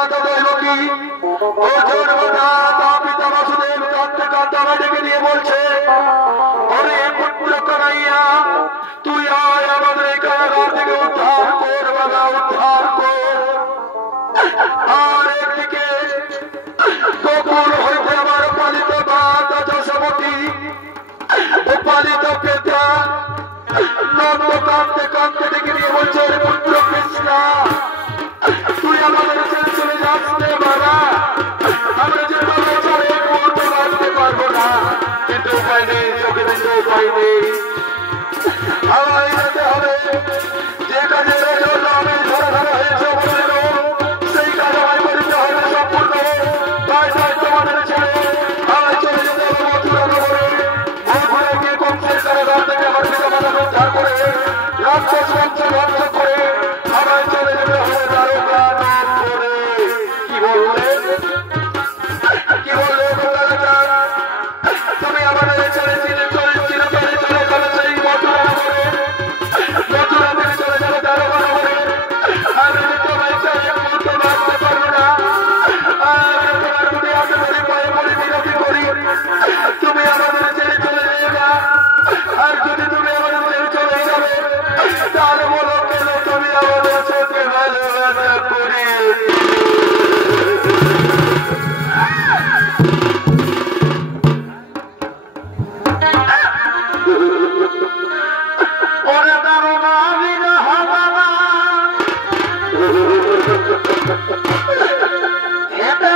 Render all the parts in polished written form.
কথা বলব কি ও জন্মটা তা পিতা বাসুদেব কাঁদতে কাঁদতে আমায় ডেকে নিয়ে বলছে ওরে পুত্র কানাইয়া তুই আয় আমাদের এই কারাগার থেকে উদ্ধার কর বাবা উদ্ধার কর। আর একদিকে গোকুল হইতে আমার পালিত মাতা যশোমতী ও পালিত পিতা নন্দ কাঁদতে কাঁদতে ডেকে নিয়ে বলছে পুত্র কৃষ্ণ তুই আমাদের ছেড়ে চলে যাস রে বাবা, আমরা যে তবে ছাড়ে এক মুহূর্ত বাঁচতে পারবো না, কিন্তু উপায় নেই, চোখে দেখে উপায় নেই, আমায় যেতে হবে। যে কাজের জন্য আমি ধরা ধরা হয়েছে বলল সেই কাজ আমায় করতে হবে সম্পূর্ণ। তাই তাই তোমাদের ছেড়ে আমায় চলে যেতে হবে মথুরা নগরে। মথুরা গিয়ে কংসের কারাগার থেকে আমার পিতা মাতা উদ্ধার করে রাক্ষস বংশ ধ্বংস করে আমায় চলে যেতে হবে দ্বারকা নগরে। কি বললে কি বললে তুমি আমাদের ছেড়ে চিরতরে চলে চলে সেই মথুরা নগরে, মথুরা থেকে চলে যাবে দ্বারকা নগরে। আমি তোমায় ছেড়ে এক মুহূর্ত বাঁচতে পারবো না, আমি তোমার দুটি হাতে ধরে পায়ে পড়ে বিনতি করি তুমি আমাদের ছেড়ে চলে যাবে না। আর যদি তুমি আমাদের ছেড়ে চলে যাবে তাহলে বলো কেন তুমি আমাদের চোখে ভালোবাসা করি। ওরে তারো নাবিন হবানা এটা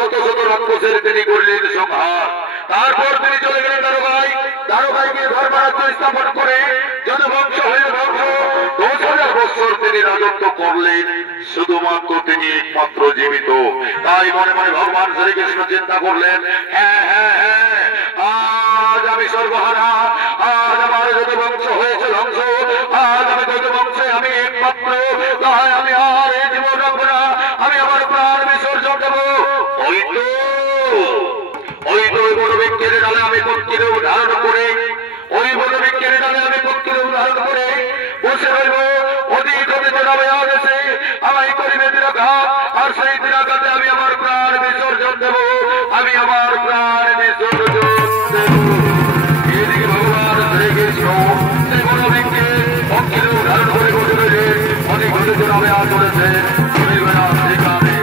শত শত রাক্ষসের তিনি করলেন সংহার। তারপর তিনি চলে গেলেন দারোগায়। দারোগায় গিয়ে ধর্মরাজ্য স্থাপন করে যত বংশ হয়ে ধ্বংস 10,000 বছর তিনি রাজত্ব করলেন। শুধুমাত্র তিনি একমাত্র জীবিত। তাই মনে মনে ভগবান শ্রীকৃষ্ণ চিন্তা করলেন, হ্যাঁ হ্যাঁ হ্যাঁ, আজ আমি সর্বহারা, আজ আমার যত বংশ হয়েছে ধ্বংস, আজ আমি যত বংশে আমি একমাত্র, তাই আমি আর এই জীবন রাখবো না, আমি আমার প্রাণ বিসর্জন দেব। ওই তো ওই বড় বৃক্ষের ডালে আমি পক্ষীর ধারণ করে, ওই বড় বৃক্ষের ডালে আমি পক্ষীর ধারণ করে বসে রইব। অতীত অতীতে নামে গেছে, আমায় করিবে দিনাঘাত, আর সেই দিনাঘাতে আমি আমার প্রাণ বিসর্জন দেব, আমি আমার প্রাণ বিসর্জন দেব। এদিকে ভগবান শ্রীকৃষ্ণ সেই বড় বৃক্ষে পক্ষীর ধারণ করে বসে রইলে অনেক অতীতে নামে চলেছে সেখানে।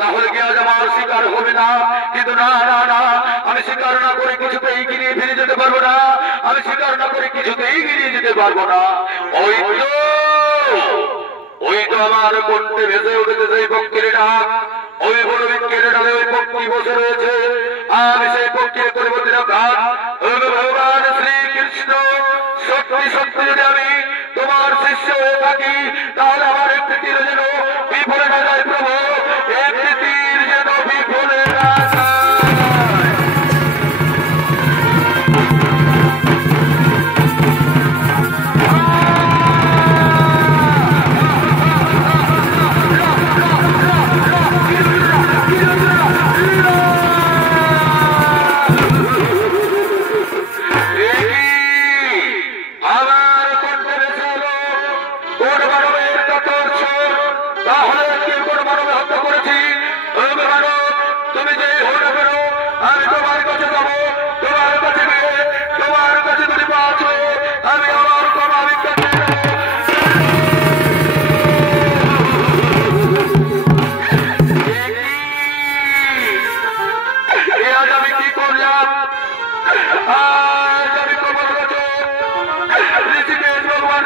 তাহলে কি আজ আমার শিকার হবে না? কিন্তু না না না, আমি শিকার না করে কিছুতেই গিরিয়ে ফিরে যেতে পারবো না, আমি শিকার না করে কিছুতেই গিরিয়ে যেতে পারবো না। ওই তো আমার কণ্ঠে ভেসে উঠেছে সেই পক্ষীর ডাক। ওই বড় বৃক্ষের ডালে ওই পক্ষী বসে রয়েছে, আমি সেই পক্ষীর পরিবর্তন ঘাত। ভগবান শ্রীকৃষ্ণ, সত্যি সত্যি যদি আমি তোমার শিষ্য হয়ে থাকি, তাহলে আমার একটি তীর যেন বিফলে না যায় প্রভু, একটি তীর যেন বিফলে না যায়।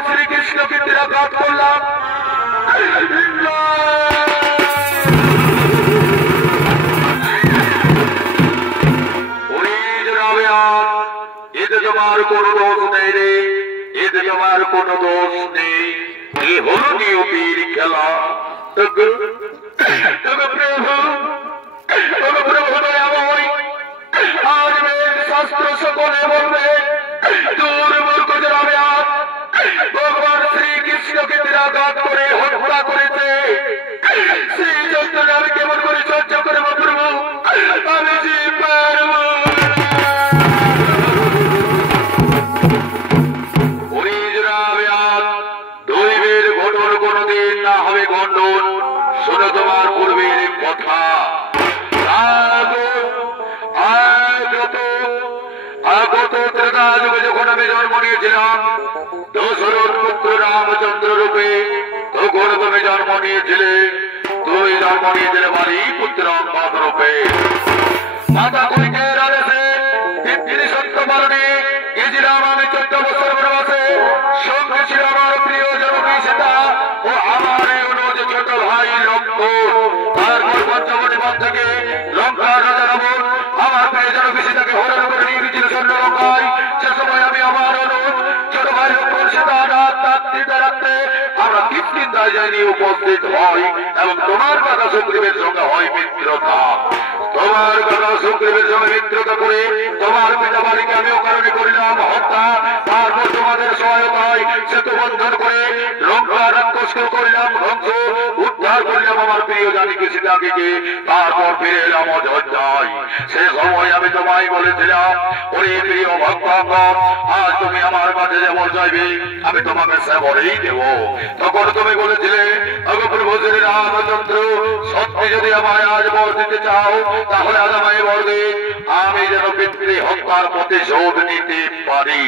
শ্রীকৃষ্ণকে তিরাঘাত করলাম। এতে তোমার কোন দোষ নেই রে, এতে তোমার কোন দোষ নেই। এ হল নিয়তির খেলা। প্রভু প্রভু দয়াময়, আজ শাস্ত্র সকলে বলবে দূর মূর্খ জনাবে আজ ভগবান শ্রীকৃষ্ণকে তিরাঘাত করে হত্যা করেছে। সেই যন্ত্রণা আমি কেমন করে সহ্য করবো প্রভু, আমি যে পারব। দৈবের ঘটন কোনদিন না হবে খণ্ডন। শোনো তোমার পূর্বের কথা। আগত ত্রেতা যুগে যখন আমি জন্ম নিয়েছিলাম দশরথ পুত্র রামচন্দ্র রূপে, তখন তুমি জন্ম নিয়েছিলে। তুই জন্ম নিয়েছিলে বালি পুত্র অঙ্গদ রূপে। মাতা কৈকেয়ীর আদেশে তিনি সত্য পালনে গেছিলাম আমি 14 বছর বনবাসে। সঙ্গে ছিল আমার প্রিয় জননী সীতা ও আমার অনুজ ছোট ভাই লক্ষ্মণ। তারপর পঞ্চবটি বন থেকে লঙ্কার রাজা রাবণ আমার প্রিয় জননী সীতাকে হরণ করে নিয়ে গেছিল স্বর্ণলঙ্কায়। সে সময় আমি আমার অনুজ ছোট ভাই লক্ষ্মণ সীতা রাত্রিতে রাত্রে আমরা কিষ্কিন্ধায় যাইনি উপস্থিত হই এবং তোমার কথা সুগ্রীবের সঙ্গে হয় মিত্রতা। তোমার কথা সুগ্রীবের সঙ্গে মিত্রতা করে তোমার পিতা বালিকে আমি অকারণে করিলাম হত্যা। তারপর তোমাদের সহায়তায় সেতু বন্ধন করে লঙ্কা রাক্ষসকে করিলাম ধ্বংস। উদ্ধার উদ্ধার করলাম আমার প্রিয় জানিকে সীতাকে, তারপর ফিরে এলাম অযোধ্যায়। সে সময় আমি তোমায় বলেছিলাম, ওরে প্রিয় ভক্তগণ, আজ তুমি আমার কাছে যেমন চাইবে আমি তোমাকে সেবরেই দেব। তখন তুমি বলেছিলে, ওগো প্রভু শ্রী রামচন্দ্র, সত্যি যদি আমায় আজ বর দিতে চাও তাহলে আজ আমায় বর দিন, আমি যেন পিতৃ হত্যার প্রতিশোধ নিতে পারি।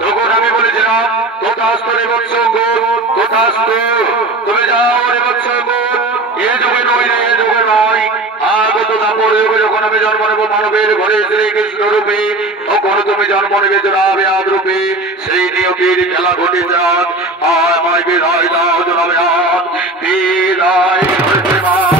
তখন আমি বলেছিলাম, তথাস্তু রে বৎসগণ, তথাস্তু, তুমি যাও রে বৎসগণ, এ যুগে নয় রে, এ যুগে নয়, আগত দাপর যুগে যখন আমি জন্ম নেব মানবের ঘরে শ্রীকৃষ্ণ রূপে, তখন তুমি জন্ম নেবে জনাবে আদ রূপে। সেই নিয়তির খেলা ঘটে যান, আমায় বিদায় দাও জনাবে আদ, বিদায়।